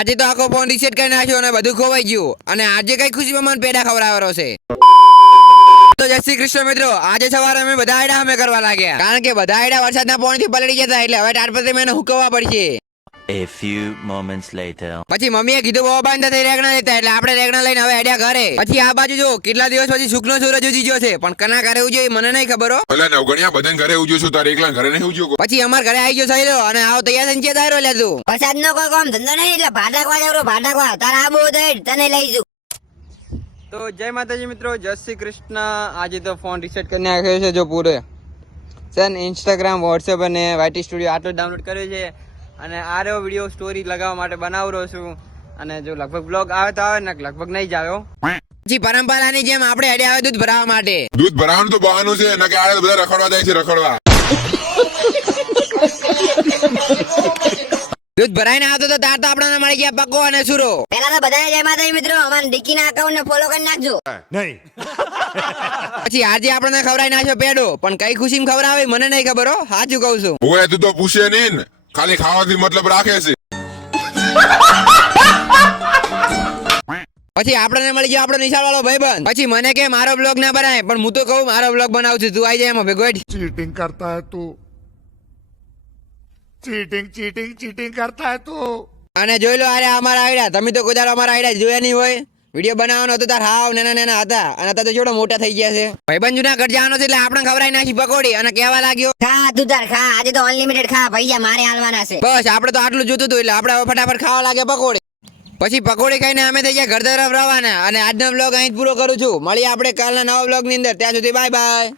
આજે તો આખો ફોન રિસેટ કરી નાખ્યો અને બધું ખોવાઈ ગયું. અને આજે કઈ ખુશીમાં મને પેડા ખવડાવવાનો છે. તો જય શ્રી કૃષ્ણ મિત્રો, આજે સવારે અમે બધા આયડા અમે કરવા લાગ્યા. કારણ કે બધા આયડા વરસાદના પાણીથી પલળી જતા એટલે હવે તારપત્રી મેં હુકવવા પડશે. A few moments later. પછી મમ્મીએ કીધું બહુ બંધ થઈ રેગણા લેતા એટલે આપણે રેગણા લઈને હવે હેડ્યા ઘરે. પછી આ બાજુ જો કેટલા દિવસ પછી સુખનો સૂરજ ઉજી ગયો છે પણ કના ઘરે ઉજ્યો એ મને નહીં ખબર હો. નવગણિયા બધા ઘરે ઉજ્યો છું તારે એકલા ઘરે નહીં ઉજ્યો પછી અમાર ઘરે આવી ગયો સહેલો અને આવો તૈયાર થઈને ચેત આવ્યો લે તું. નો કોઈ કામ ધંધો નહીં એટલે ભાટાકવા જવરો તાર આ બહુ દઈડ તને લઈ જુ તો જય માતાજી મિત્રો જય શ્રી કૃષ્ણ. આજે તો ફોન રિસેટ કરીને આવ્યો છે જો પૂરે. સર ઇન્સ્ટાગ્રામ વોટ્સએપ અને વાયટી સ્ટુડિયો આટલો ડાઉનલોડ કર્યો છે. અને આ રહ્યો વીડિયો સ્ટોરી લગાવવા માટે બનાવરો છું. અને જો લગભગ બ્લોગ આવે તો આવે ને લગભગ નહીં જ આવ્યો પછી પરંપરાની જેમ આપણે અડે આવે દૂધ ભરાવવા માટે. દૂધ ભરાવાનું તો બહાનું છે નકે આડે બધા રખડવા જાય છે રખડવા. દૂધ ભરાઈને આવતો તો તાર તો આપણને મળી ગયા પક્કો અને સુરો. પેલા તો બધાને જય માતાજી મિત્રો અમારા ડિક્કી ના અકાઉન્ટ ને ફોલો કરી નાખજો. પછી આજે આપણને ખવડાવી નાખ્યો પેડો. પણ કઈ ખુશીમાં ખવડાવે મને નહીં ખબર હો. સાચું કહું છું. હું તું તો પૂછે નહીં ને. ખાલી ખાવાથી મતલબ રાખે છે. પછી આપણને મળી ગયો આપણો નિશાળ વાળો ભાઈ ભાઈબંધ. પછી મને કે મારો બ્લોગ ના બનાય પણ હું તો કહું મારો બ્લોગ બનાવું છું તું આવી જાય એમાં ભેગો ચીટિંગ કરતા હે તું. ચીટિંગ ચીટિંગ ચીટિંગ કરતા હે તું. અને જોઈ લો અરે અમારા આઈડા તમે તો કોઈ અમારા આવડ્યા જોયા નહીં હોય. વીડિયો બનાવવાનો હતો તાર હાવ નાના નાના હતા. અને અત્યારે જોડો મોટા થઈ ગયા છે. ભાઈબંધ જુના ઘર જવાનો છે એટલે આપણે ખવડાવી નાખી પકોડી. અને કેવા લાગ્યો? ખા તું તાર ખા. આજે તો અનલિમિટેડ ખા. ભૈયા મારે હાલવાના છે. બસ આપણે તો આટલું જોતું હતું એટલે આપણે હવે ફટાફટ ખાવા લાગે પકોડી. પછી પકોડી ખાઈને અમે થઈ ગયા ઘર તરફ રવાના. અને આજનો બ્લોગ અહીં જ પૂરો કરું છું. મળીએ આપણે કાલના નવા બ્લોગની અંદર. ત્યાં સુધી બાય બાય